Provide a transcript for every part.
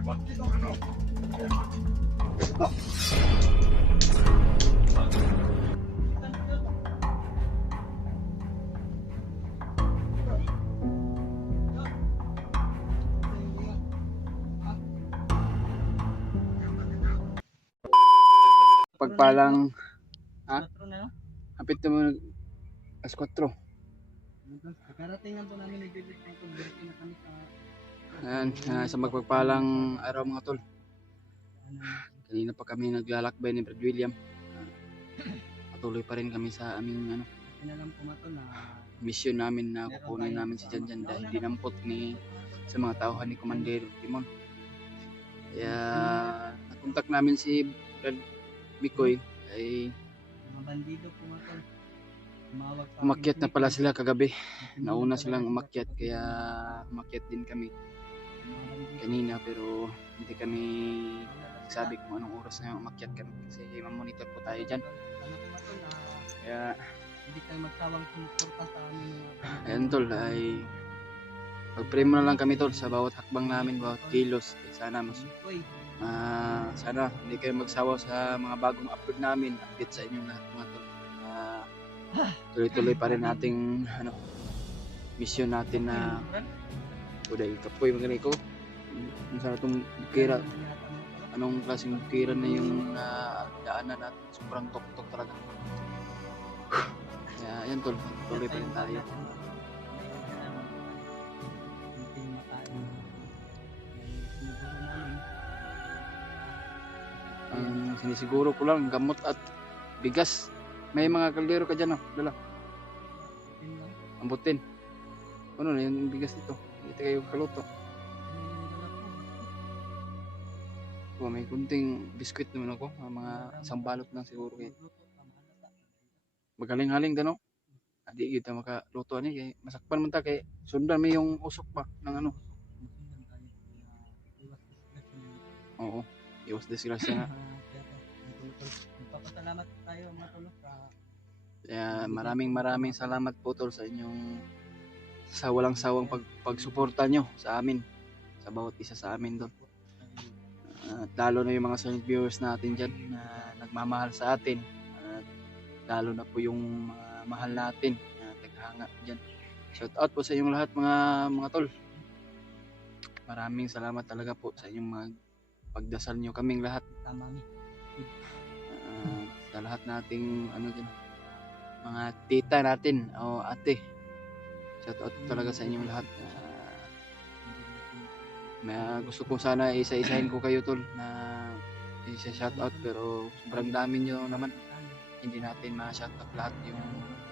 Pagpalang hapit mo alas 4. Karating na po namin nag-visit ng conversion na kami sa Ayan, sa magpagpalang araw mga tol. Kanina pa kami naglalakbay ni Brad William. Patuloy pa rin kami sa aming pinalam po mato na mission namin na kukunin namin si Janjan dahil dinampot sa mga tauhan ni Commander Timon. Kaya nakontak namin si Brad Mikoy ay mga bandido po mato. umakyat na pala sila kagabi. Nauna silang umakyat kaya umakyat din kami kanina pero hindi kami sabi kung anong oras na umakyat kami kasi mamonitor po tayo dyan. Kaya hindi kayo magsawang sumuporta sa amin. ayan tol ay pag-pray mo na lang kami tol sa bawat hakbang namin, bawat kilos. Sana sana hindi kayo magsawa sa mga bagong upload namin, update sa inyong lahat mga tol. Tuloy-tuloy pa rin ating mission natin na uday kapoy mga ko. Sana itong bukira, anong klaseng bukira na yung daanan natin, sobrang tok-tok talaga. Kaya yan tol, tuloy pa rin tayo. Ang sinisiguro ko lang gamot at bigas. May mga kaldero ka dyan, dala. Ambutin. Ano na yung bigas dito? Hindi kayo kaluto. May kunting biskwit naman ako. Mga isang balot lang siguro. Magaling-haling dano. Hindi kita makaluto ani kay masakpan man ta kay sundan mi yung usok pa ng Oo. Iwas disgrasya nga. Magpapasalamat tayo mga tol Kaya maraming salamat po tol sa inyong sa walang sawang pagsuporta nyo sa amin, sa bawat isa sa amin doon. At lalo na yung mga silent viewers natin dyan na nagmamahal sa atin. At lalo na po yung mga mahal natin na taghanga dyan. Shout out po sa inyong lahat mga tol. Maraming salamat talaga po sa inyong mga pagdasal nyo kaming lahat. Sa lahat nating dyan, mga tita natin o ate. Shout out talaga sa inyong lahat. Gusto ko sana isa-isahin ko kayo tol na isa-shout out pero sobrang dami nyo naman. Hindi natin ma-shout out lahat yung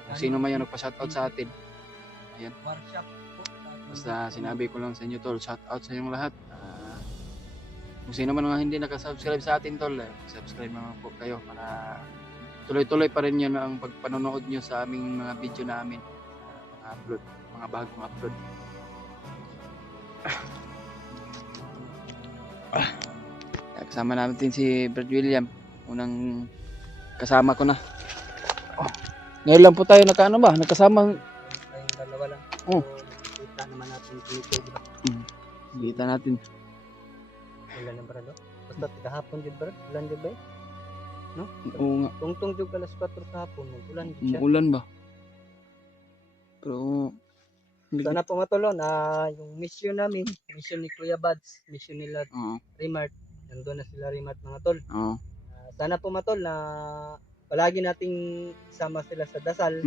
kung sino man yung nagpa-shout out sa atin. Ayan. Basta sinabi ko lang sa inyo tol, shout out sa inyong lahat. Kung sino man nga hindi nakasubscribe sa atin tol, subscribe naman po kayo para tuloy-tuloy pa rin yun ang pagpanonood nyo sa aming mga video namin, mga upload, mga bagong upload. Kasama natin si Brad William, unang kasama ko na. Ngayon lang po tayo nagkasama. Tayong dalawa lang. Kita naman natin dito, di ba? Kita natin. Ulan na brado. Basta kahapon jud brad, ulan jud ba? No? Oo nga. Tungtong jud alas 4 sa hapon, ulan jud siya. Ulan ba? Pero sana po matulo na yung mission namin, mission ni Kuya Bads, mission nila Remart, nandoon na sila Remart mga tol. Sana po matol na palagi nating sama sila sa dasal.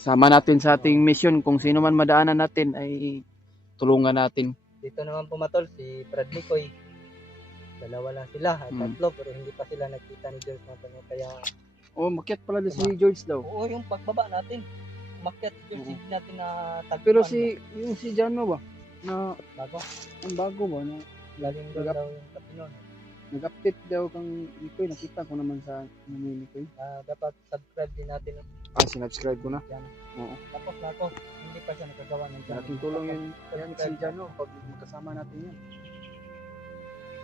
Sama natin sa ating mission, kung sino man madaanan natin ay tulungan natin. Dito naman po matol si Brad Mikoy. Dalawa lang sila, tatlo pero hindi pa sila nagkita ni George matol kaya makyat pala din si George daw. Oo, yung pagbaba natin. Umakyat George hindi natin na tagpuan. Pero yung si Jano ba na bago. Ang bago ba na galing daw yung Kapinon. Nag-update daw kang Mikoy, nakita ko naman sa Mikoy. Dapat subscribe din natin. Sinubscribe ko na. Yan. Oo. Tapos na ako, hindi pa siya nakagawa ng channel. Malaking tulong yun si Jano pag magkasama natin yan.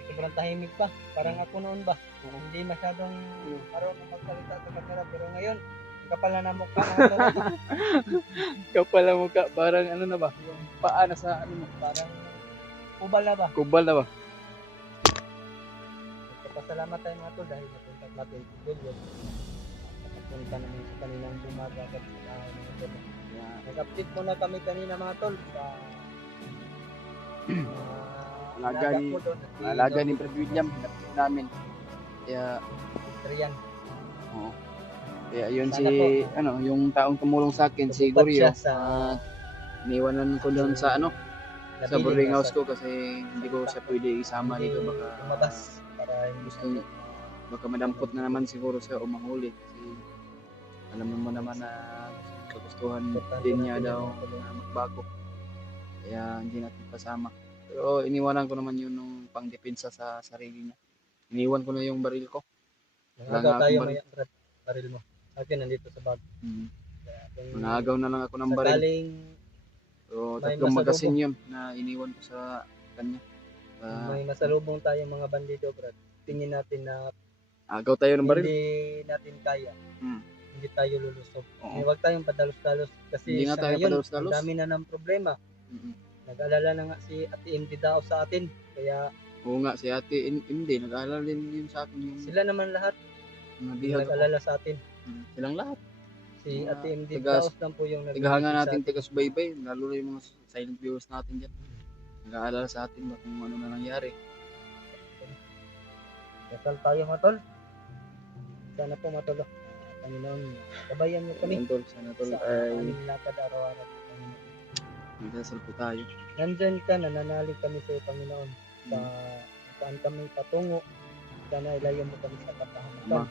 Sobrang tahimik pa, parang ako noon ba. Hindi masyadong marunong magsalita sa kamera pero ngayon, kapal na mukha. Kapal na mukha, parang na ba? Yung paa na sa mo? Parang kubal na ba? Kubal na ba? Nagpapasalamat tayo mga tol dahil napunta natin si Julius. Nakapunta namin sa kaninang bumaga at mga tol. Yeah. Nag-update muna kami kanina mga tol sa Alaga ni- ko doon. Alaga ni Brad William, hinapit namin. Kaya, Rian. oo. Kaya yun Sana si, po. yung taong tumulong sa akin, si Tupad Goryo. siya sa- Iniwanan ko doon sa, sa Nabiling boarding na house sa- ko kasi hindi ko siya pwede isama hindi dito. Baka lumabas para hindi gusto niya. Baka madampot na naman siguro siya o manghuli. Kasi alam mo naman na kagustuhan din niya daw na magbago. Kaya hindi natin kasama. Pero iniwanan ko naman yun nung pangdepensa sa sarili niya. Iniwan ko na yung baril ko. Wala Nangagaw nga tayo akong baril. may baril mo. Akin nandito sa bag. Kaya kung Managaw na lang ako ng baril. sakaling So, may tatlong masalubong. magasin yun na iniwan ko sa kanya. may masalubong tayong mga bandido, brad. Tingin natin na Agaw tayo ng baril. hindi natin kaya. Hmm. Hindi tayo lulusog. Oo. Huwag tayong padalos-dalos kasi Hindi nga sa tayo ngayon, padalos-dalos. ang dami na ng problema. Mm-mm. Nag-alala na nga si Ate MD daw sa atin. Kaya Oo nga, si Ate hindi. Nag-aalala din yun sa akin yung sila naman lahat mga bihag ako. nag-alala sa atin. Silang lahat. Si Mga Ate MD tagas- daos lang po yung Tagahanga sa natin, atin. taga-subaybay. Lalo na yung mga silent viewers natin dyan. Nag-aalala sa atin ba kung ano na nangyari. Dasal tayo mga tol. Sana po mga tol. Panginoon, kabayan niyo kami Ayun, tol. Sana tol sa ay aming lakad araw-araw. Panginoon. magdasal po tayo. Nandyan ka, nananalig kami sa iyo, Panginoon. Sa saan kami patungo. Sana ilayo mo kami sa Ama. kapahamakan.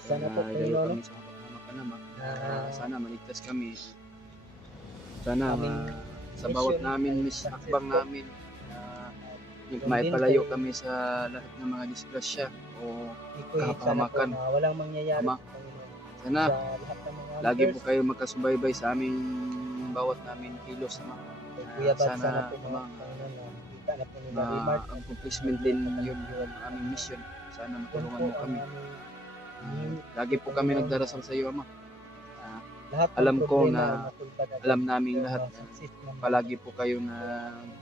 Sana po, Ilayo Panginoon, kami sa kapahamakan, Ama. na Sana maligtas kami. Sana aming sa bawat mission namin, ay hakbang successful. namin, Yung maipalayo din kay- kami sa lahat ng mga disgrasya o Iko'y sana po kapahamakan. na walang mangyayari Ama. sa Panginoon. sana Sa lahat ng mga lagi po hunters, kayo magkasubaybay sa aming bawat namin kilos, Ama. kay Kuya Bad, sana, sana po Ama, Panginoon na kita na po nila Rimart. accomplishment din yun yung aming mission. Sana Yun matulungan po mo ang kami. aming Lagi po kami nagdarasal sa iyo, Ama. lahat ng Alam ko problema na ay masulbad agad. Alam naming Pero lahat success naman. palagi po kayo na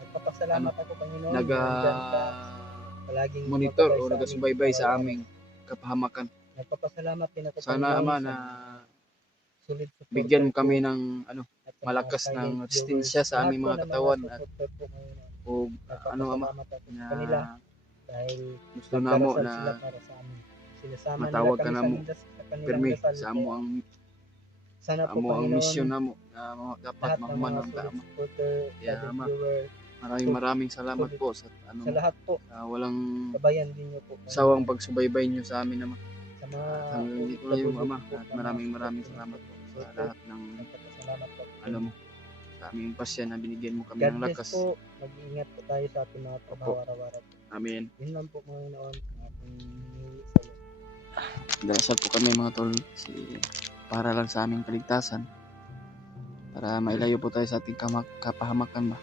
Nagpapasalamat ako, Panginoon. Nandyan ka, palaging nag-monitor o sumaybay sa nagasubaybay amin. sa aming kapahamakan. Nagpapasalamat din ako, Sana, Panginoon, Ama, sa na sulit supporter bigyan mo ko kami ng at sa mga malakas silent ng viewers. resistensya sa Lahat aming po mga ng katawan at supporter ko, Panginoon. o Ama, Nagpapasalamat ako sa na kanila dahil gusto na mo nagdarasal na sila para sa amin. Sinasama matawag nila ka kami na sa mo, kanilang pirmi dasal. sa amo ang Sana po, amo ang Panginoon, mission na mo na dapat lahat ng mahuman mga ang sulit tama. supporter, Kaya, silent Ama, viewer, maraming salamat po sa sa lahat po, walang kabayan din niyo po. sawang pagsubaybay niyo sa amin, Ama. Sa mga Hanggang dito na yung Ama po, at sa mga maraming supporter salamat po sa supporter. lahat ng Nagpapasalamat po. mo sa aming pasya na binigyan mo kami God ng bless lakas. po. Mag-iingat po tayo sa ating mga trabaho araw-araw. Amen. Yun lang po, Panginoon, ang ating hinihingi sa iyo. Dasal po kami mga tol para lang sa aming kaligtasan. Para mailayo po tayo sa ating kapahamakan ba.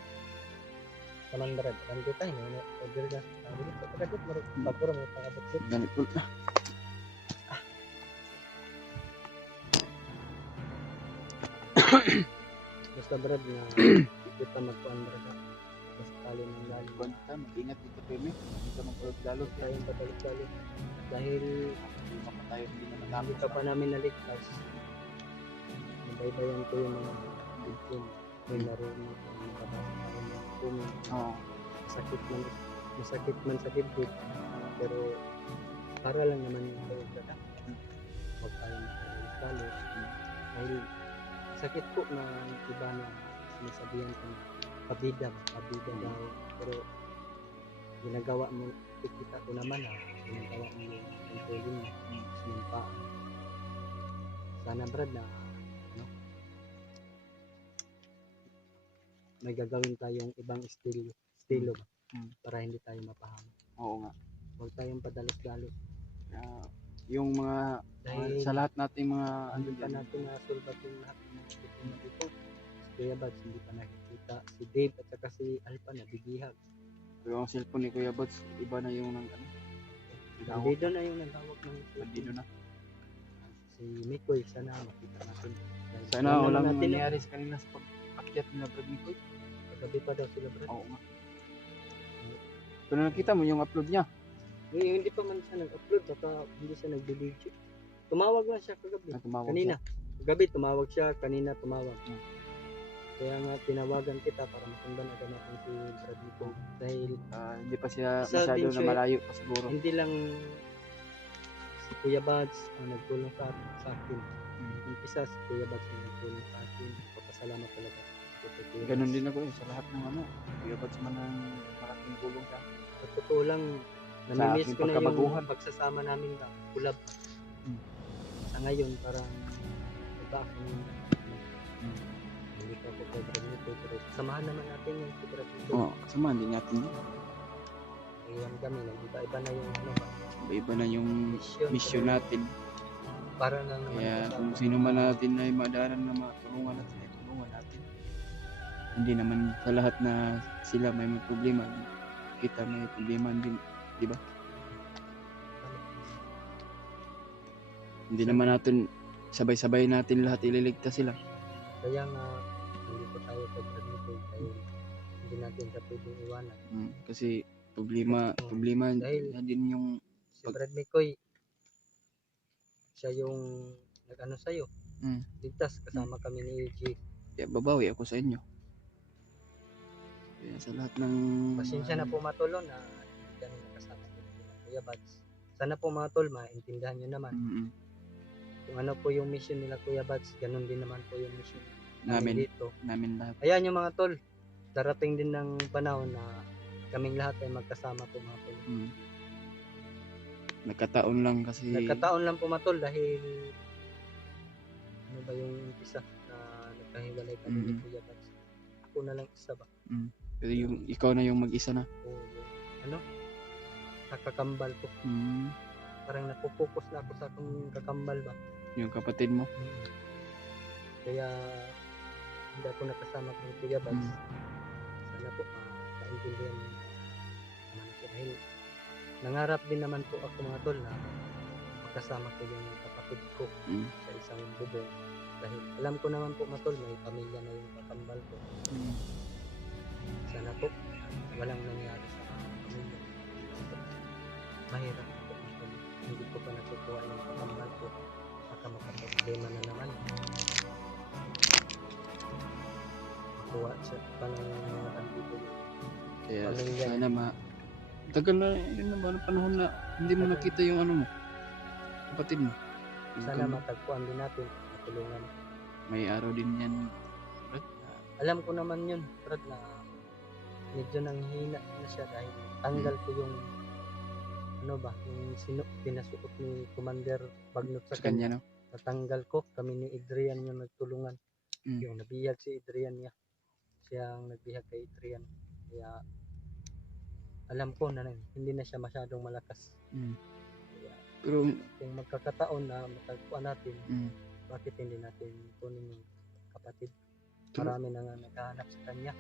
Kamandarag, nandito tayo. Order na. Sabi ko, pagkakit mo rin. Pagpuro mo, pagkabot. Ganito na. Basta brad na kita magpuan brad. Basta tali ng lalim. Kuwan ka, mag-ingat dito Pemi. Hindi ka magpulog-lalo. Huwag tayong pabalik-balik. Dahil Hindi pa tayo hindi na hindi natapos. ka pa namin naligtas. Nabaybayan ko yung mga victim. May narunod ang nakabasa tayo ng comment. Oo. Masakit man sa dibdib. Pero para lang naman yung kayo brad. Huwag tayong pabalik-balik. Dahil sakit po na iba na sinasabihan ka na pabida daw, pero ginagawa mo, kita ko naman ginagawa mo yung controlling mo, sinimpa. Sana brad na may gagawin tayong ibang estilo ba? Para hindi tayo mapahamak. Oo nga. Huwag tayong padalos-dalos. Yung mga Dahil sa lahat nating mga hindi pa dyan. natin nasulbat yung lahat ng mga biktima dito. Si Kuya Bads hindi pa nakikita. Si Dave at saka si Alpa nabigihag. Yung cellphone ni Kuya Bots, iba na yung Bandido na yung naghawak ng bandido na. si Mikoy. Sana makita natin. Dahil Sana alam walang natin na nangyari sa kanila sa pag-akyat nila Brad Mikoy. kagabi pa daw sila brad. Oo nga. Pero nakita mo yung upload niya. Hindi pa man siya nag-upload, baka hindi siya nag-video. Tumawag lang siya kagabi. Tumawag Kanina. siya. Kagabi tumawag siya, kanina tumawag. Hmm. Kaya nga tinawagan kita para masundan agad natin si Brad Nico. Dahil Hindi pa siya Isa masyado din na siya, malayo pa siguro. hindi lang si Kuya Bads ang nagtulong sa akin. Umpisa si Kuya Bads ang nagtulong sa akin. Papasalamat talaga. Kay Kuya Ganun Bads. din ako sa lahat ng Kuya Bads man ang malaking tulong sa akin. Sa totoo lang, namimiss aking ko na pagkabaguhan. yung pagsasama namin na kulab. Hmm. Sa ngayon, parang iba akong hindi ko ako kay Brad Nico. Pero samahan naman natin yung si Brad Nico. Oo, kasama din natin yun. Ngayon kami, iba-iba na yung Iba na yung mission natin. para lang naman Kaya kasama. kung sino man natin ay madaanan na matulungan natin, ay tulungan natin. Hindi naman sa lahat na sila may problema. Kita may problema din, di ba? Hindi naman natin sabay-sabay natin lahat ililigtas sila. Kaya nga, hindi po tayo kay Brad Nico dahil hindi natin siya pwedeng iwanan. Kasi problema Dahil yan din yung si Brad Nicoy, siya yung nag-ano sa'yo. Ligtas, kasama kami ni EG. kaya babawi ako sa inyo. Kaya sa lahat ng Pasensya na po matulon na hindi kami nakasama ni Kuya Bads. Sana po mga tol, maintindihan nyo naman. Kung ano po yung mission nila Kuya Bads, ganun din naman po yung mission namin dito. namin lahat. Ayan yung mga tol, darating din ng panahon na kaming lahat ay magkasama po mga tol. Nagkataon lang kasi Nagkataon lang po mga tol dahil ano ba yung isa na nagkahiwalay kami ni Kuya Bads. Ako na lang isa ba? pero yung ikaw na yung mag-isa na. O yung ano? Nakakambal ko. Parang napopokus na ako sa akong kakambal ba. Yung kapatid mo. Kaya hindi ako nakasama kong Kuya Bads. Sana po maintindihan naman ako dahil nangarap din naman po ako mga tol na makasama ko yung kapatid ko sa isang bubong dahil alam ko naman po mga tol may pamilya na yung kakambal ko. Sana po walang nangyari sa pamilya. Mahirap po mga tol. Hindi ko pa natutuwa yung kakambal ko. Baka makaproblema na naman. Makuha siya pa ng mga kandito. Kaya Pamilya. sana tagal na yun na ba ng panahon na hindi mo nakita yung ano mo, kapatid mo. Sana matagpuan din natin, matulungan. May araw din yan. Alam ko naman yun, Brad, na medyo nanghina na siya dahil tanggal ko yung ano ba, yung pinasuot ni Commander Bagnot sa kanya. No? Natanggal ko, kami ni Adrian yung nagtulungan. Yung nabihag si Adrian niya. Siya ang nagbihag kay Adrian. Kaya alam ko na hindi na siya masyadong malakas. Kaya, pero kung magkakataon na matagpuan natin, bakit hindi natin kunin yung kapatid? Marami na nga naghahanap sa kanya.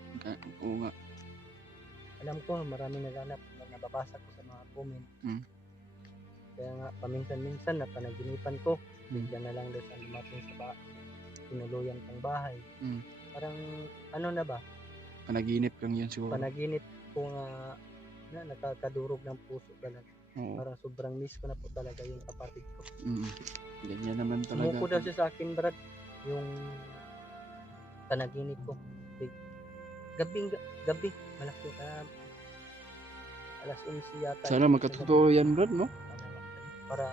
Oo nga. Alam ko, marami naghahanap. Nababasa ko sa mga comment. Kaya nga, paminsan-minsan na panaginipan ko. Bigla na lang doon sa dumating sa tinuluyan kong bahay. Parang, ano na ba? Panaginip lang yun siguro. Panaginip ko nga na nakakadurog ng puso talaga. Parang sobrang miss ko na po talaga yung kapatid ko. Ganyan naman talaga. Sumuko daw siya sa akin, Brad, yung panaginip ko. Gabi, malaki alas 11 yata. Sana magkatotoo yan, Brad, no? Para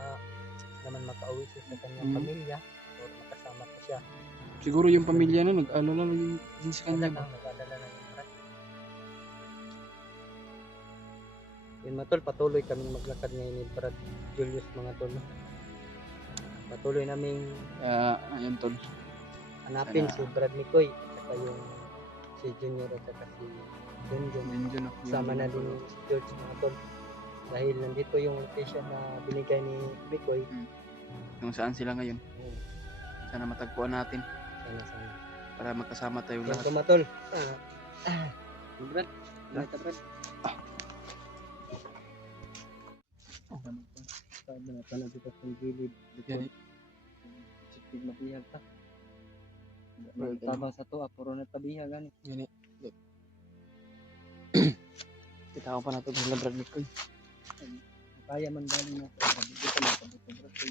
naman makauwi siya sa kanyang pamilya or makasama ko siya. Siguro yung pamilya na nag-alala lang din sa kanya ba? Nag-alala na yung Brad. Yun mga tol, patuloy kaming maglakad ngayon ni Brad Julius mga tol. Patuloy naming ayun tol. hanapin si Brad Nicoy at yung si Junior at saka si Junjun. Sama na din si George mga tol. Dahil nandito yung location na binigay ni Nicoy. Kung saan sila ngayon. Sana matagpuan natin. Sana. Para magkasama tayo lahat. Ito mga tol. Brad. Sabi na pala dito sa gilid. Yan. Sipig mabihag ta. Tabang sa to, puro na tabihag gani. Yan. Kita ko pa na ito sa Brad Nicoy. kaya man galing na sa dito na sa buto-buto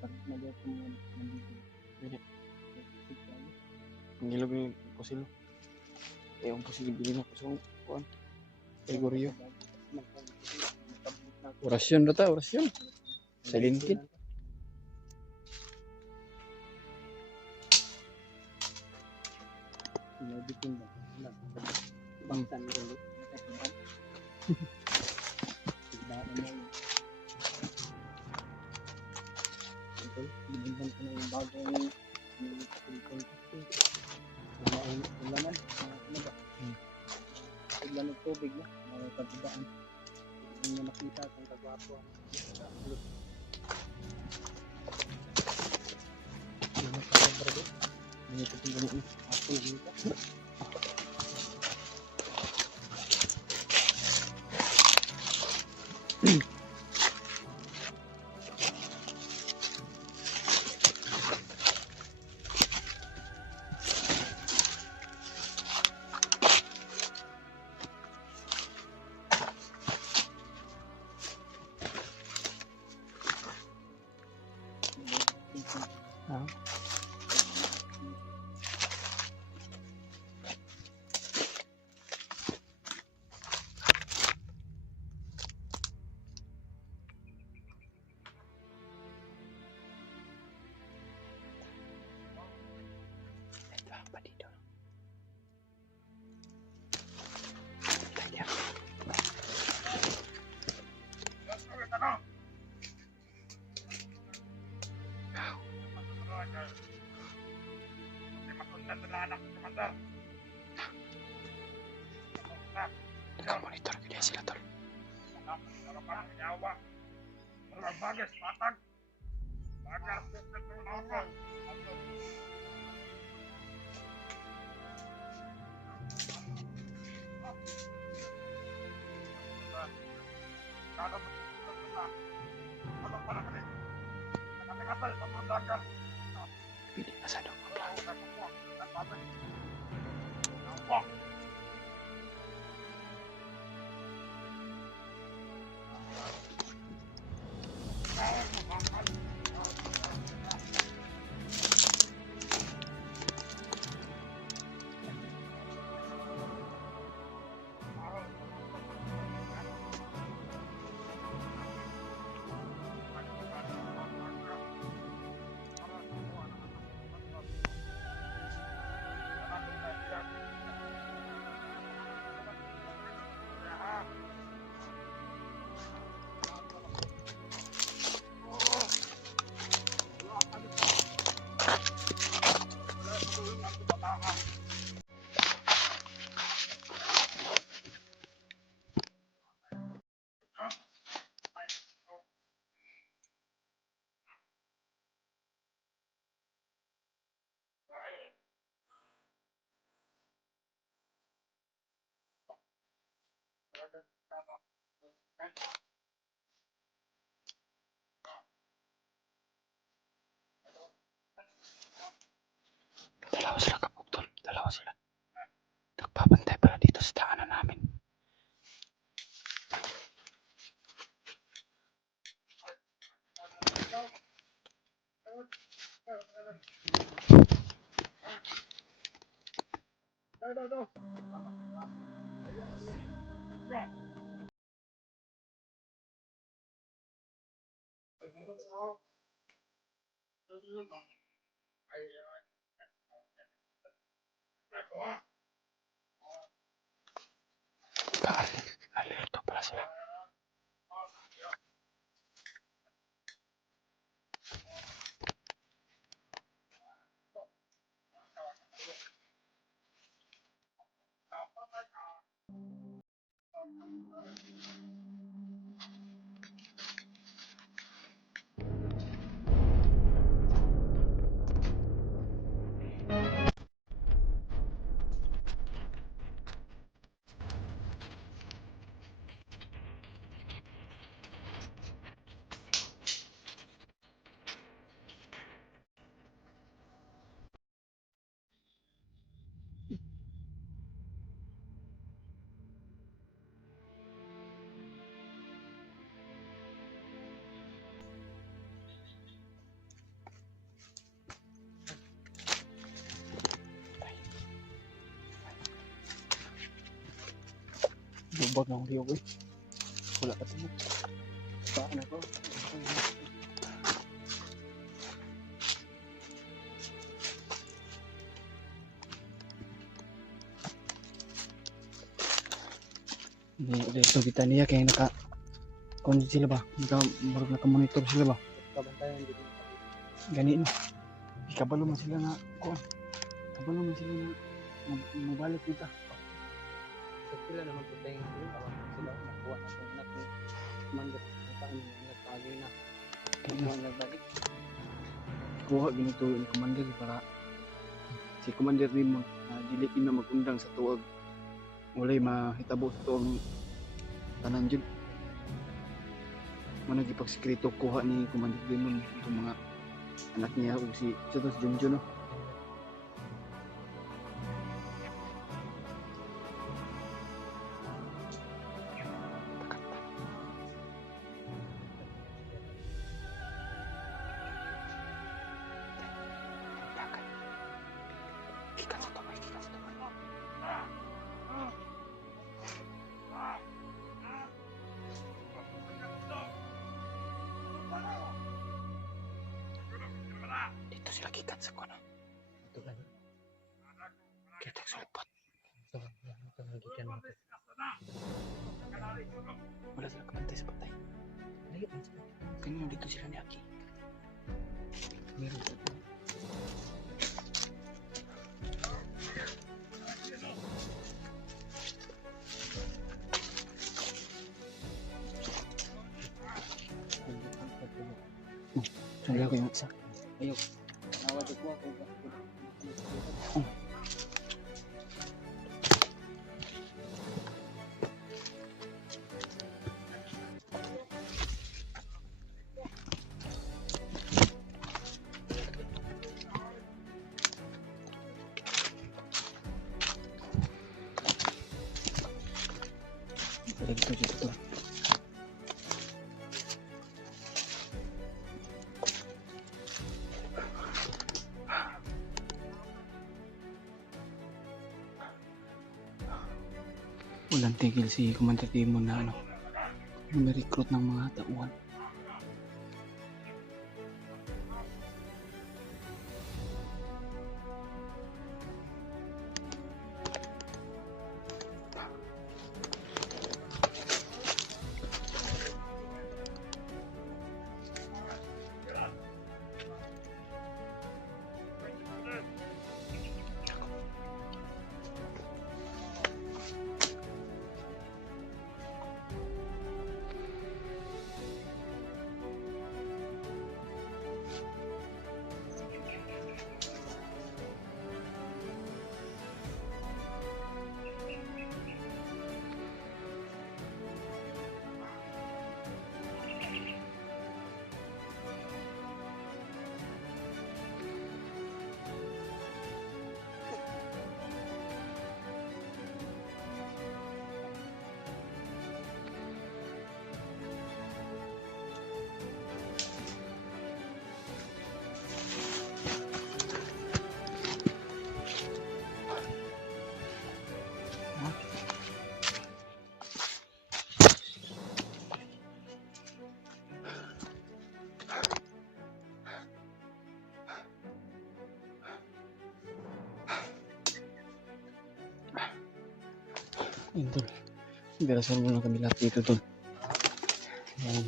parang maliit ko mga nandito. Pwede. Ang ilog yung pusilo. Yung pusilo bilhin ako sa kuwan. Gregorio. Orasyon na ta, orasyon. Sa linkin. Bikin ba? Bangsan mo ulit. Binigyan ko na yung bagong ulaman. Bigla ng tubig na. Pagdaan. Hindi nyo nakita kung kagwapo. Hindi na kagwapo. Hindi ko tingnan ako dito. Nagka-monitor ko din sila, tol. Pili na sa doon. Dalawa sila, kapugtol. Dalawa sila. Nagpapantay pala dito sa daanan namin. Alerto pala sila. Ubod na akong liyog eh. Wala ka tumog. Saan ako? Dito kita niya kaya kung sila ba? Naka-monitor sila ba? Kabantayan dito. Ganito. Kabalo man sila na kuan. Kabalo man sila na mabalik kita. So sila naman po tayong sila nakuha na kung mandat na taon nagpagay na. Kaya nagbalik. Kuha ginito yung commander para si commander din mo dili na magundang sa tuwag. Walay mahitabo sa tuwag tanan jud. Muna gipagsikreto kuha ni Commander Demon itong mga anak niya o si Junjun no. Dito sila kikat sa kuno. Ito kan. Kita sa lipat. So, ito magikan mo. Wala sila kabantay sa patay. Layo. Kanina dito sila ni Aki. Meron sa ito. Saan ko yung isa? Ayok. Nawadag mo ako. Dito. Walang tigil si Commander Demon na recruit ng mga tauhan. Ito. Birasan mo lang kami lahat dito tol. Ayan.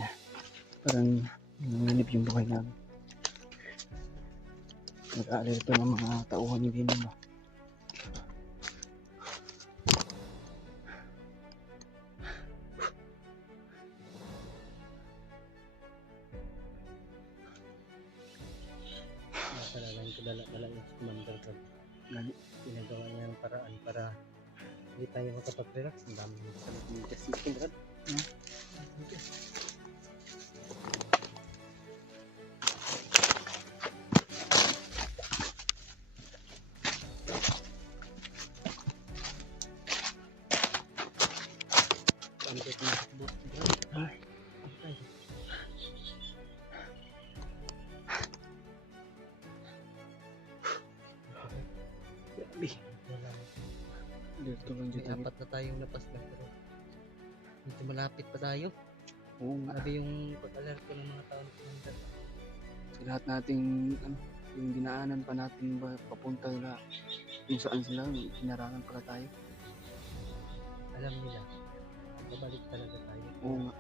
Parang nanganib yung buhay namin. Nag-aalala pa ng mga tauhan ni Dino ba? Talagang kadala-dala yung commander ko. Ginagawa niya ang paraan para hindi tayo makapag-relax. Ang dami ng salit system kan. Dito lang dito. May apat na tayong napas na pero medyo malapit pa tayo. Oo nga. Grabe yung pag-alerto ng mga tao ng Commander. Sa lahat nating yung dinaanan pa natin ba papunta na kung saan sila, hinarangan pala tayo. Alam nila, babalik talaga tayo. Oo nga.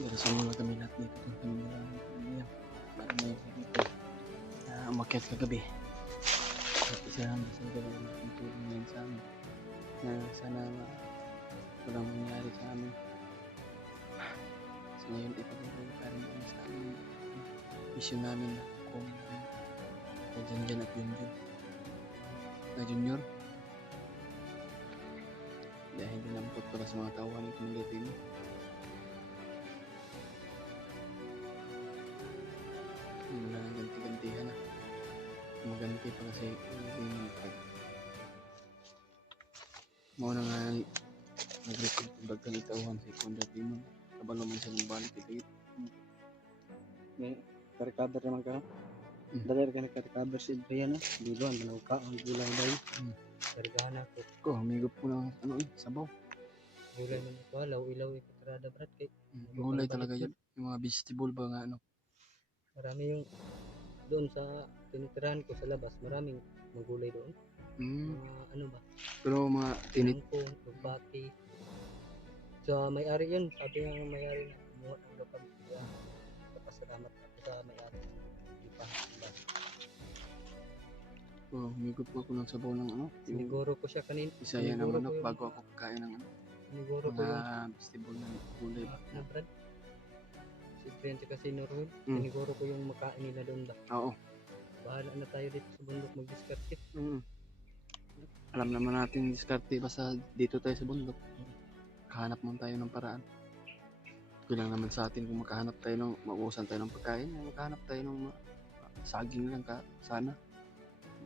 Darasan muna kami lahat dito kung kami lang yan. Para may dito na umakyat kagabi. At isa lang sa gabi ng tulong ngayon sa amin. Na sana walang mangyari sa amin. Kasi ngayon ipagpapagawa pa rin kami sa amin. Mission namin na kung dyan at yun. Na junior. Dahil dinampot pala sa mga tawahan ng community mo. Wala nang ganti-gantihan na. Maganti pa kasi yung mauna nga nag-record ng bagkang itauhan sa Konda Timon. Kabalo man sa balik ito. May recover naman ka. Dali ka nagka-recover si Adriana. Dilo, ang ka, ang gulay daw. Kargahan ako. Ko, humigop ko ng sabaw. Gulay man ito, ilaw ipatrada brad kay. Gulay talaga yun. Yung mga vegetable ba nga Marami yung doon sa tinitirahan ko sa labas, maraming magulay doon. Ano ba? Pero mga tinit. Tangko, tugbati. So may-ari yun, sabi nga ng may-ari na kumuha ng lokal. Kaya kapasalamat ako sa may-ari. Hindi pa. Humigop ako ng sabaw ng Siniguro ko siya kanina. Isa yan ng manok bago ako kakain ng Siniguro ko yung mga vegetable na gulay. na brad. Si Brent kasi Norwood, siniguro ko yung makain nila doon ba? Oo. Bahala na tayo dito sa bundok mag-diskarte. Alam naman natin diskarte basta dito tayo sa bundok. Kahanap mo tayo ng paraan. Kailangan naman sa atin kung makahanap tayo ng mauusan tayo ng pagkain, makahanap tayo ng saging lang ka sana.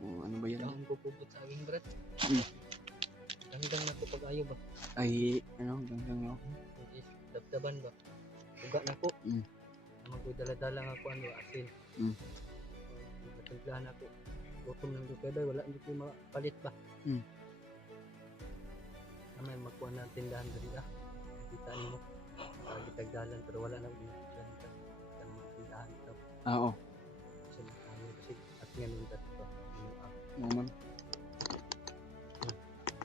Ano ba yan? Saan ko pupot sa aking Brad? Hanggang na ko pag-ayo ba? Ay, hanggang ako. Dabdaban ba? Uga na ko. Magdala-dala nga ako asin. Matimplahan ako. Gutom ng dukada, wala hindi ko mapalit ba? May magkuha na tindahan dali Kitaan mo. Gitagdalan pero wala nang tindahan ka. Ang mga tindahan ito. Oo. Kasi at nga nung dito. Naman.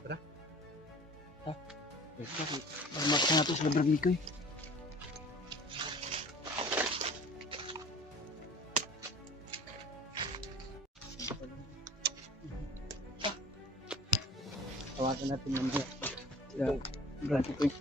Tara. Barmak na ito sa labrag ni Koy. Tawagan natin mamaya. Berarti Koy.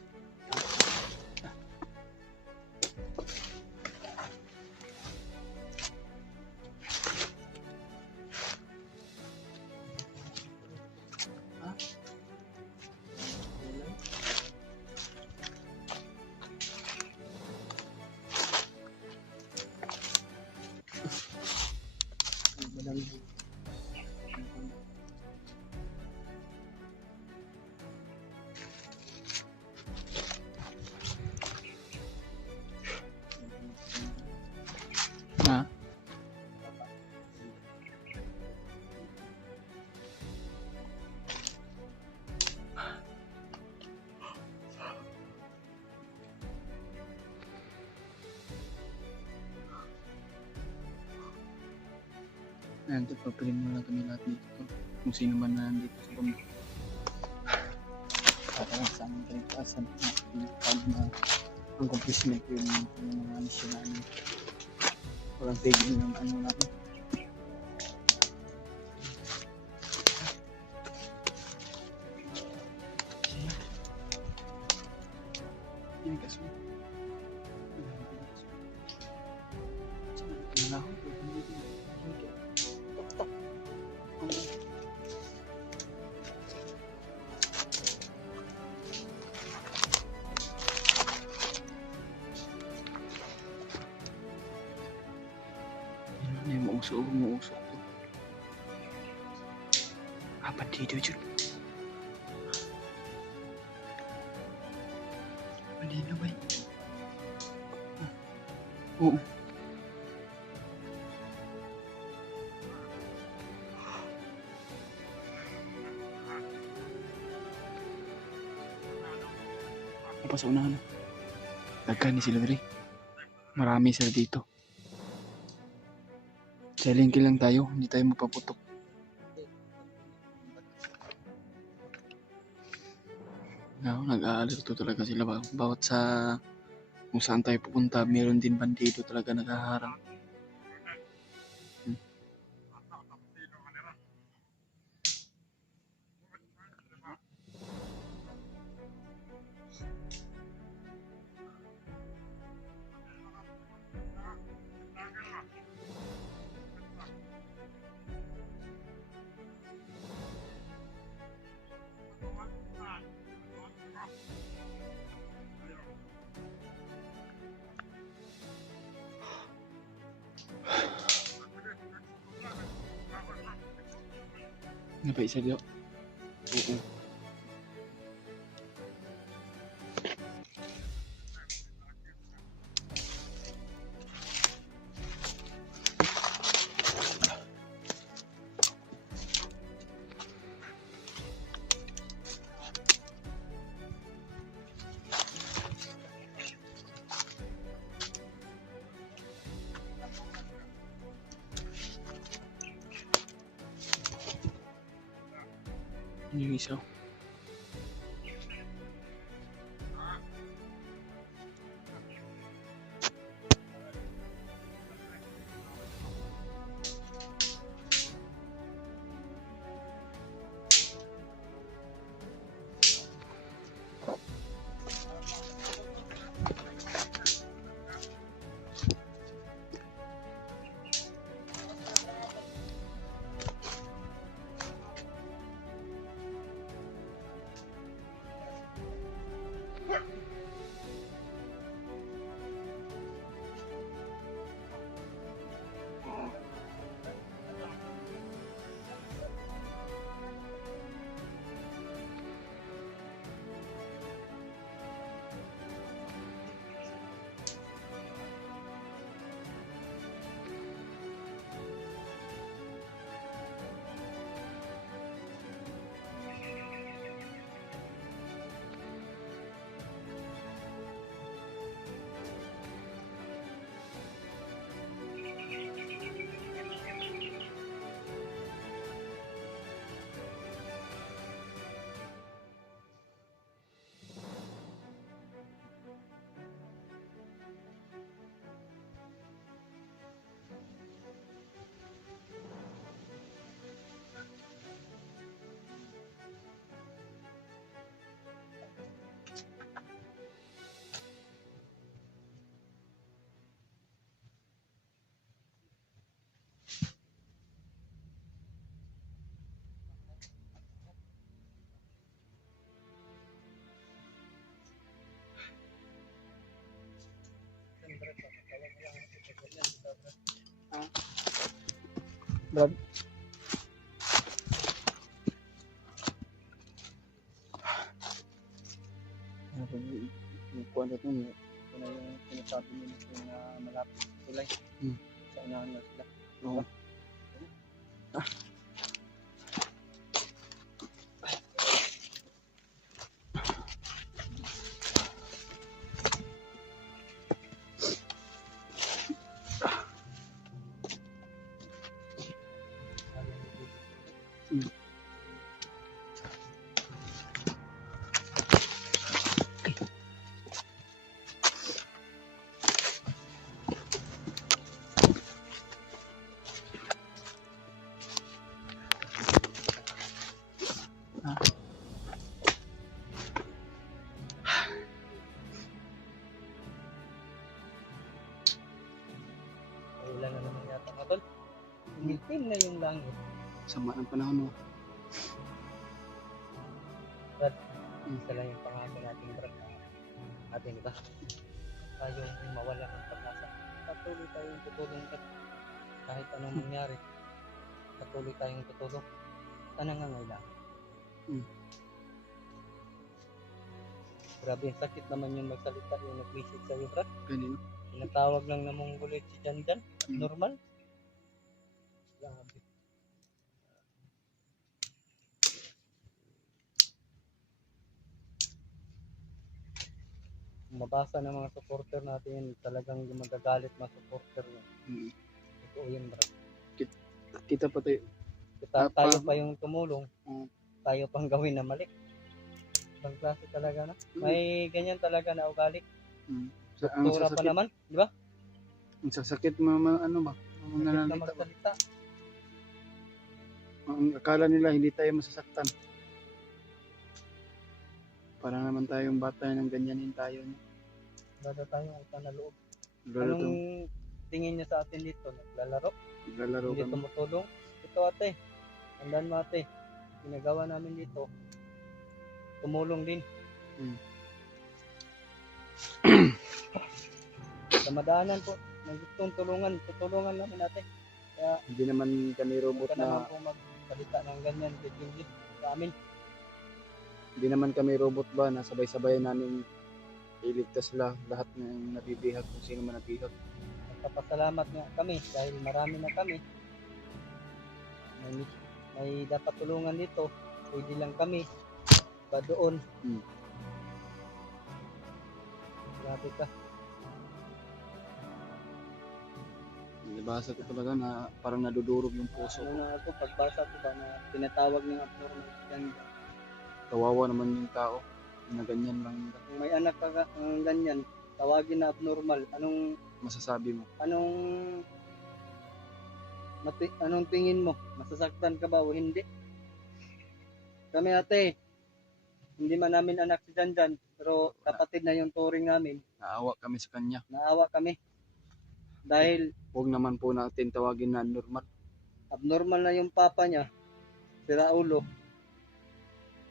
Ayan, papapilin mo lang kami lahat dito. Kung sino man na nandito sa bundok. Para sa aming kaligtasan pag ang accomplishment yung mga mission namin. Walang tigil ng natin. Yan kasi. Yung Umuusok to. Bandido dyan. Malino ba yun? Oo. Apa sa unahan? Daghan ni sila diri. Marami sila dito. Selingki lang tayo, hindi tayo mapaputok. No, nag-aalerto talaga sila. Bawat sa kung saan tayo pupunta, meron din bandido talaga naghaharang. Nga pa isa diyo? Oo. Yung isa. Brad. Yung kuwan ito, ito na yung sinasabi nila na malapit sa tulay. Sa unahan na sila. Oo. Ulan na naman yata mga tol. Umitim na yung langit. Sama ng panahon mo. Brad, isa lang yung pangako natin, Brad. Atin, di ba? Tayong mawala ng pag-asa. Patuloy tayong tutulong, Brad. kahit anong mangyari, patuloy tayong tutulong sa nangangailangan. Mm. Grabe, sakit naman yung magsalita, yung nag-message sa'yo, brad. Ganun. Tinatawag lang na Mongoloid si Janjan. Normal. Grabe. Mabasa ng mga supporter natin, talagang magagalit mga supporter niya. Ito yun, brad. Kita pa tayo. Tayo pa yung tumulong, Mm. tayo pang gawin na mali. Ibang klase talaga na. May ganyan talaga na ugali. Ang Tura pa sasakit, naman, di ba? ang sasakit ano ba? Ang Sakit na nananalita ba? magsalita. Ang akala nila hindi tayo masasaktan. Para naman tayong bata ng ganyanin tayo. Wala tayong utang na loob. Naglalaro, Anong tingin niya sa atin dito? Naglalaro? naglalaro Hindi kami. tumutulong? Ito ate, tandaan mo ate, ginagawa namin dito, tumulong din. Sa madaanan po, may gustong tulungan, tutulungan namin ate. Kaya Hindi naman kami robot huwag ka naman na po magsalita ng ganyan, bitin sa amin. hindi naman kami robot ba na sabay-sabay namin iligtas lahat ng nabibihag kung sino man nabihag. Nagpapasalamat nga kami dahil marami na kami. May dapat tulungan dito, pwede lang kami. Ba doon. Grabe ka. Nabasa ko talaga na parang nadudurog yung puso ko. Ano na ako, pagbasa ko ba na tinatawag ng abnormal yan. Kawawa naman yung tao na ganyan lang. Kung may anak ka ng ganyan, tawagin na abnormal. Anong Masasabi mo? anong tingin mo? Masasaktan ka ba o hindi? Kami ate, hindi man namin anak si Janjan, pero kapatid na yung turing namin. Naawa kami sa kanya. Naawa kami. Dahil Huwag naman po natin tawagin na normal. abnormal na yung papa niya, si Raulo.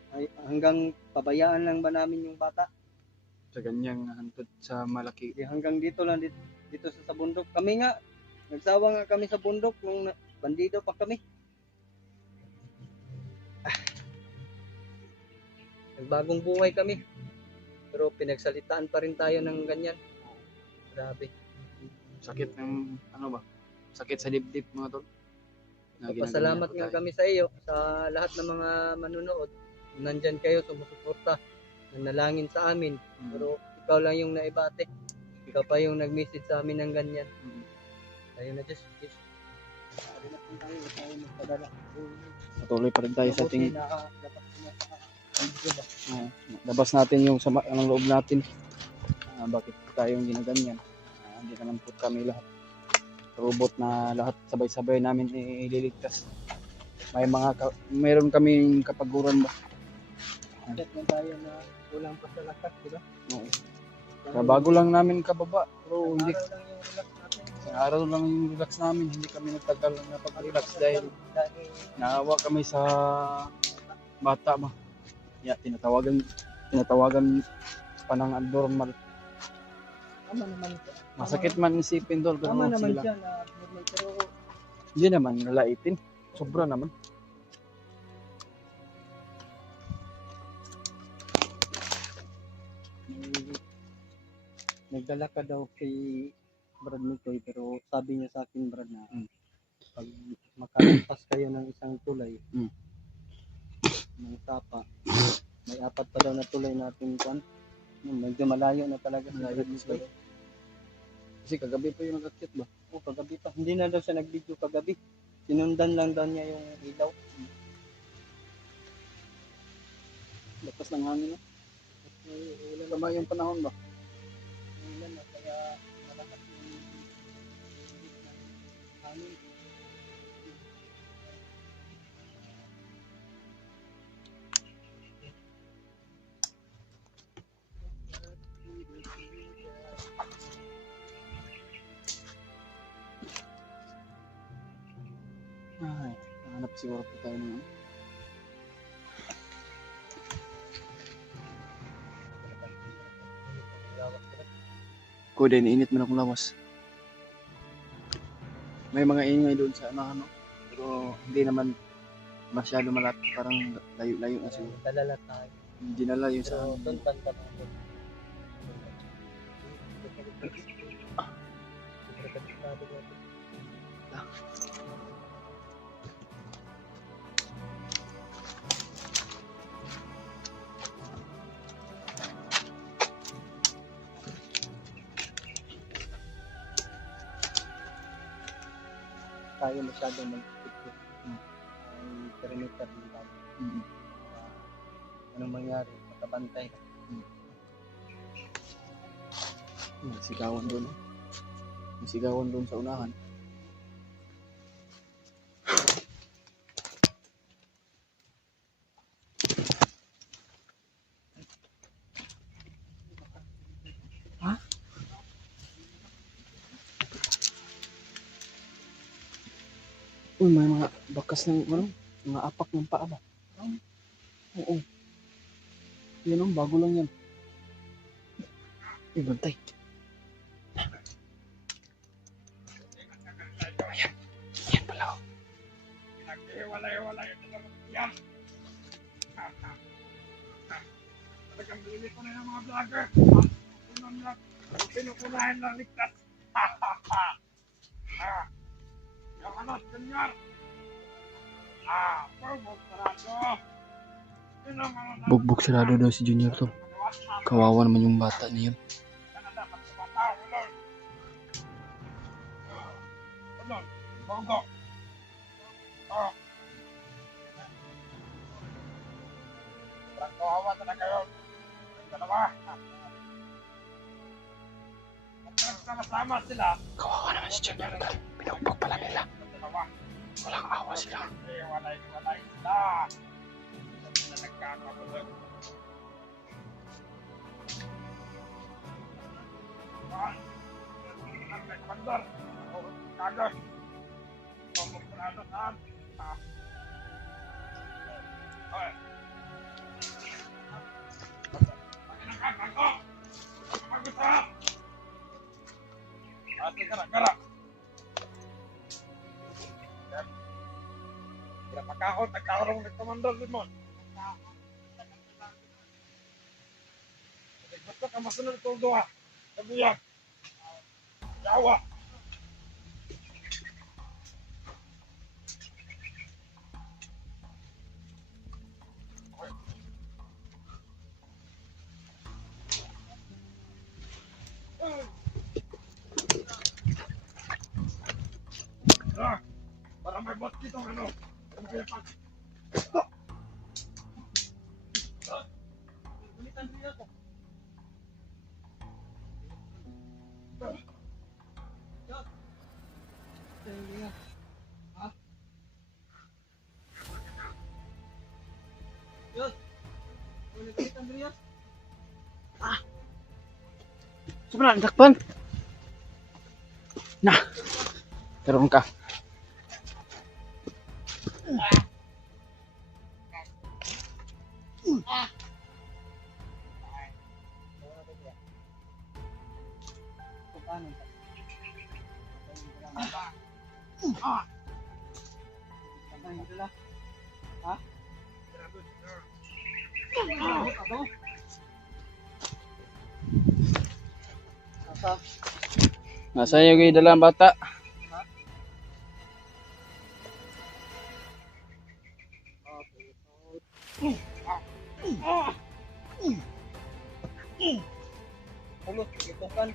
Ay, hanggang pabayaan lang ba namin yung bata? Sa ganyang hantod sa malaki. Hanggang dito lang, dito sa bundok. Kami nga, nagsawa nga kami sa bundok nung bandido pa kami. Nagbagong buhay kami. Pero pinagsalitaan pa rin tayo ng ganyan. Grabe. Sakit ng ano ba? Sakit sa dibdib mga tol. Pasalamat nga kami sa iyo, sa lahat ng mga manunood. Nandyan kayo, sumusuporta, nanalangin sa amin. Pero ikaw lang yung naibate. Ikaw pa yung nag-message sa amin ng ganyan. Tayo na Diyos. Patuloy pa rin tayo sa ating labas natin yung sama ng loob natin. Bakit tayong ginaganyan? Hindi naman po kami lahat robot na lahat sabay-sabay namin ililigtas. Mayroon kaming kapaguran ba? Bakit na tayo na kulang pa sa lakas, di ba? Oo. Bago lang namin kababa, pero hindi. Isang araw lang yung relax natin. Isang araw lang yung relax namin, hindi kami nagtagal na pag-relax dahil naawa kami sa bata ba. Tinatawagan pa ng abnormal. Tama naman siya. Masakit man isipin doon, pero Tama naman sila. siya na abnormal, pero Hindi naman nalaitin. Sobra naman. nagdala ka daw kay Brad Mikoy, pero sabi niya sa akin, Brad, na pag makalampas kayo ng isang tulay, ng sapa, may 4 pa daw na tulay natin kuan. Medyo malayo na talaga sa Brad Mikoy. Kasi kagabi pa yung nag-akit ba? O, kagabi pa. Hindi na daw siya nag-video kagabi. Sinundan lang daw niya yung ilaw. Lakas ng hangin. Tama yung panahon ba? Ulan na, kaya malakas yung hangin. Ay, hanap siguro po tayo ng Kuya, init mo na kung lawas. may mga ingay doon sa ano, pero hindi naman masyado malapit, parang layo-layo na siguro. Dalala tayo. Hindi na layo sa So, doon banda mga tol. Tayo masyadong mag-tiktik. Ang perimeter din tayo. Anong mangyari? Makabantay ka. Sigawan doon. Sigawan doon sa unahan. Ha? Uy, may mga bakas ng ano, mga apak ng paa ba? Oo. Yan ang bago lang yan. Bantay. Ayan pala. Pinag-iwalay-walay ito naman yan. Talagang bilis ko na yung mga vlogger. Pinukunahin lang ligtas. Yung ano, senyor. Bugbog sarado. Bugbog sarado daw si Junior to. Kawawa naman yung bata niya. Bogo. Sobrang kawawa talaga yun. Yung dalawa. At nagsama-sama sila. Kawawa naman si Junior to. Pinugbog pala nila. Walang awa sila. Walay-walay sila. Sila nagkakagulo. Ang nagpandar. Kagos. Pumupurado saan. Hoy. Ang nakakago. Magusto. Ate gara-gara. Kaya pagkakot, nagkaroon nagkamandal din mo. Gusto ka masunod itong duha. Sabihan. Yawa. Para may bot dito ano. Ulitan niya ako. Saan na takpan? Nah. Karoon ka. Nasa iyo kayo dalang bata. Ulo, ito kan.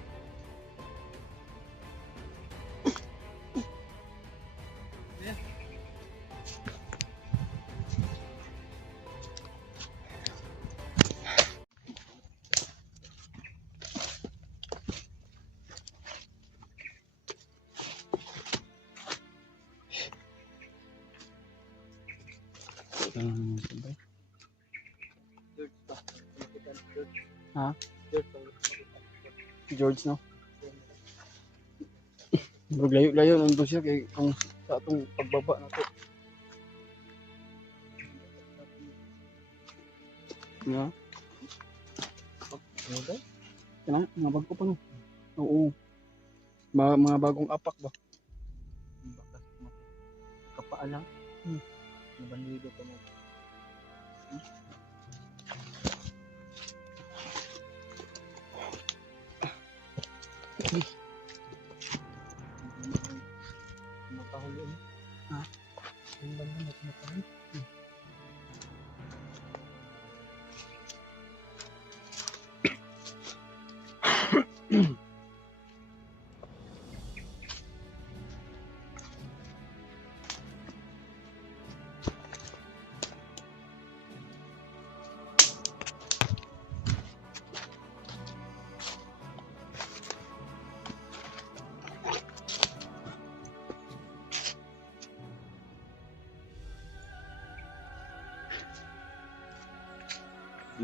Ha? George, no? Layo-layo nandun siya kay kung sa atong pagbaba na to. Yeah. Kaya mga bago pa no. Oo. Mga bagong apak ba? paalang. Nabandido ka mo. Makahuli mo. Ha? Yung banda mo kumakain.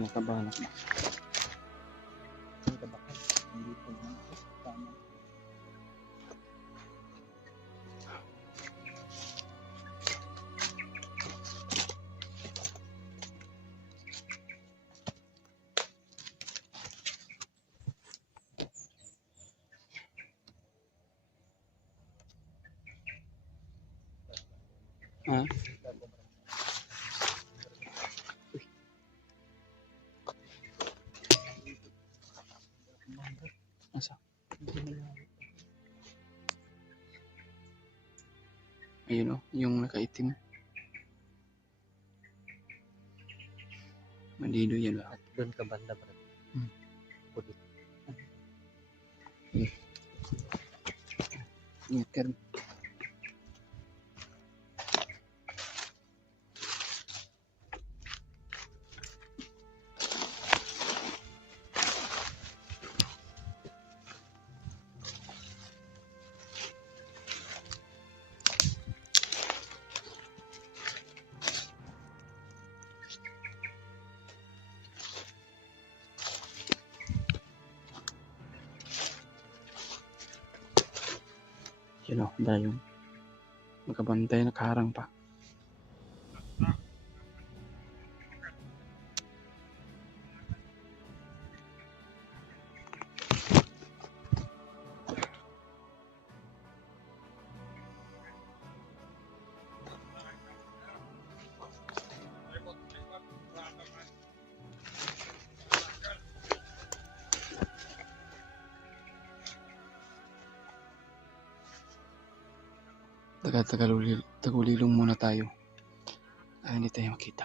Nakabahan ako. Ang kabakan. Hindi po naman ako. Tama. Ha? Asa? Ayun oh, yung nakaitim. Mandido yan ba? At doon ka banda bro. Pulit. Ingat ka rin. Yun o, dahil yung magkabantay, nakaharang pa. Tagulilong muna tayo. Ay, hindi tayo makita.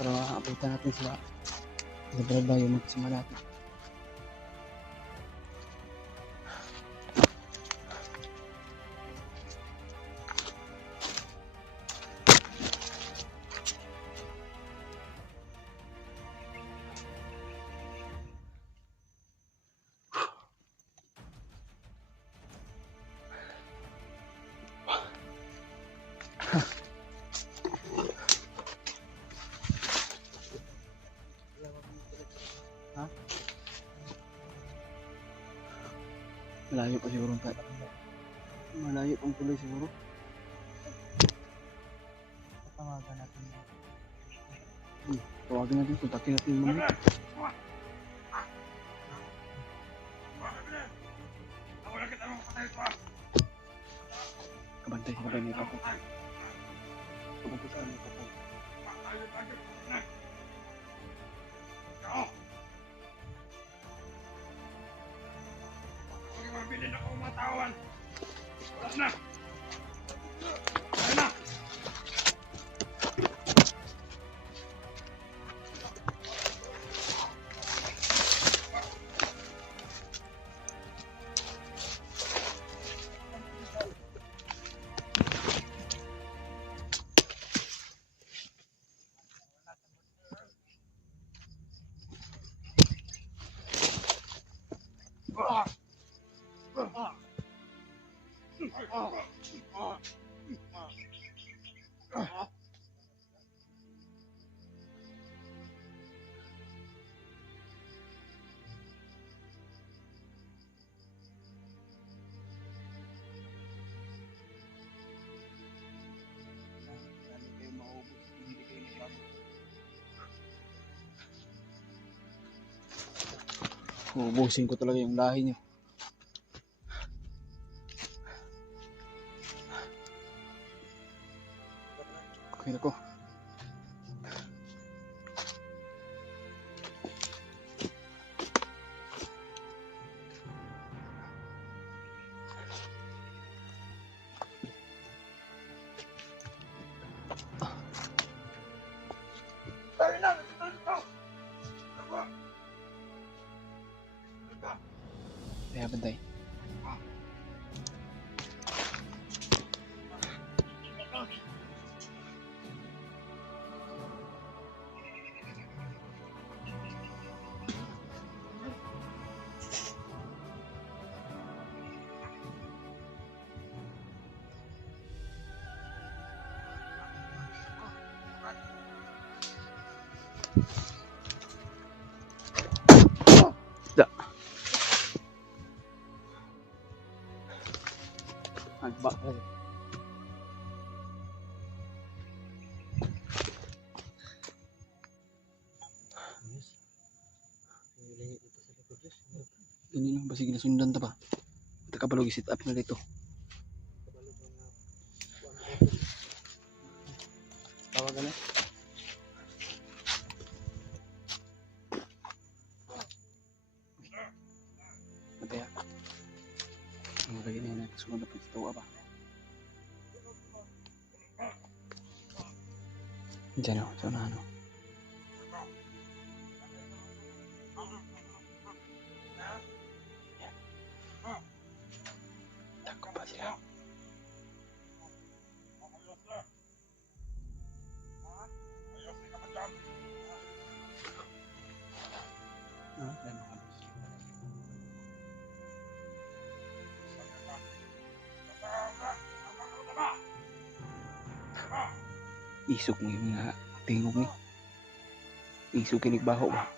Para makakapunta natin sila. Nagdala yung magkasama natin. Malayo pa siguro pa. Malayo pang tuloy siguro. Tawagan natin. Tawagin natin, kontakin natin yung mga. Kabantay sila kayo nito. Kabantay sila nito. Bilhin ako matawan. Wala na. Wala na. Ubusin ko talaga yung lahi niyo. Okay na ko. Tayo na. Kaya bantay. Agba. Ganyan lang, basig na sundan ta pa. Ito kabalog i-sit up na dito. Tawagan na. Mataya. Ang lagi na yun, kasunod na pagkitawa ba? Diyan o, sa unahan o. Tako pa sila. Isok ni mga tingog ni. Isok kinig baho ba?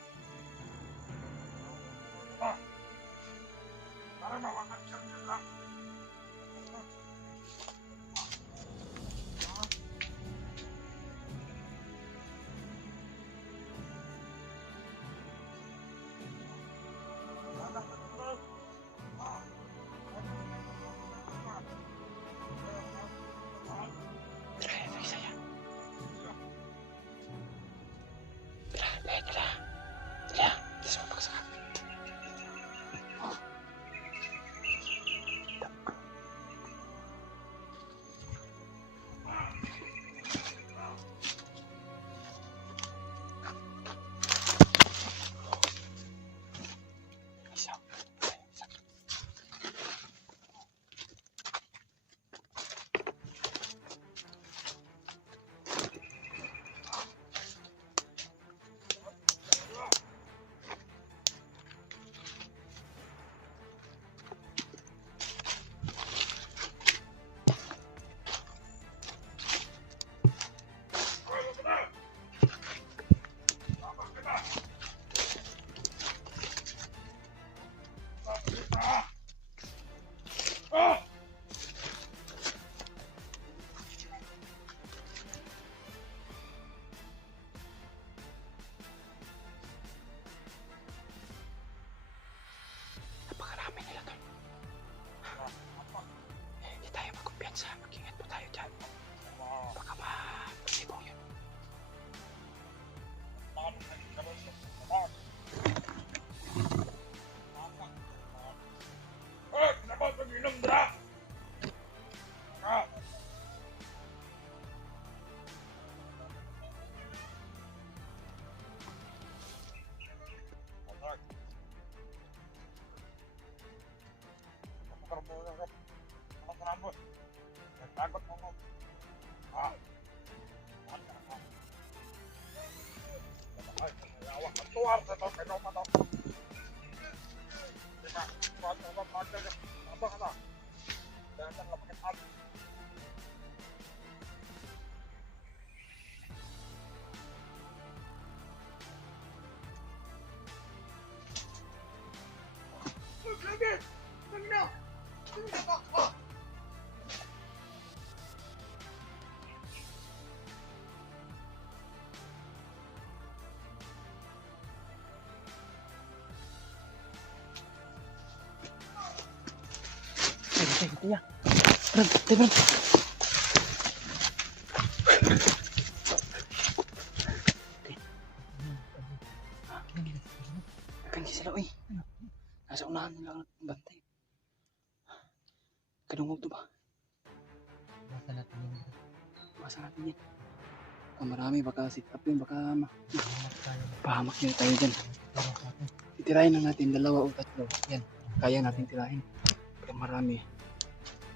Takot mo mo. Ah. Ay, yawa. Tuwar sa to. Kaya mo to. Diba? Tuwar sa to. Apa ka na? Dahil lang kapag Kuya. Brad, tay, Brad. Kan sila, uy. Nasa unahan nila ang bantay. Kadungog to ba? Basta natin yun. Basta natin yan. Baka marami, baka sit up yun, baka Salamat tayo. pahamak nyo tayo dyan. Salamat natin. Titirahin lang natin 2 o 3. Yan, kaya natin tirahin. Baka marami.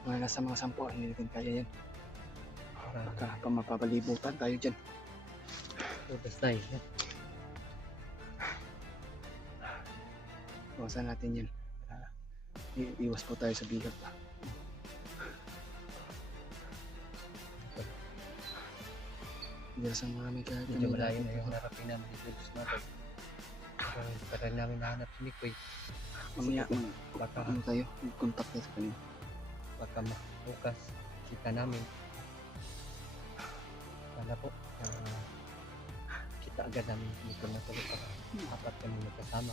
Mga nasa mga 10, hindi natin kaya yan. Baka pa mapapalibutan tayo dyan. Bukas tayo. Iwasan natin yan. Iwas po tayo sa bigat pa. Diyos sa marami ka. Medyo malayo na yung narapin namin dito sa natin. Pero pa rin namin nahanap si Mikoy. Mamaya, Baka, ano tayo? Contact tayo sa kanila. baka bukas kita namin. Sana po, kita agad namin si Mikoy na tuloy para apat kami magkasama.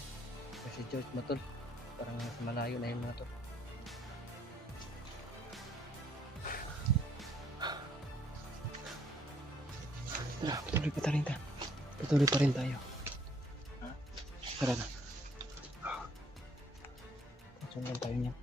Kasi George Matol, parang nasa malayo na yung mga to. Tara, patuloy pa rin tayo. Patuloy pa rin tayo. Tara na. Sundan tayo niyan.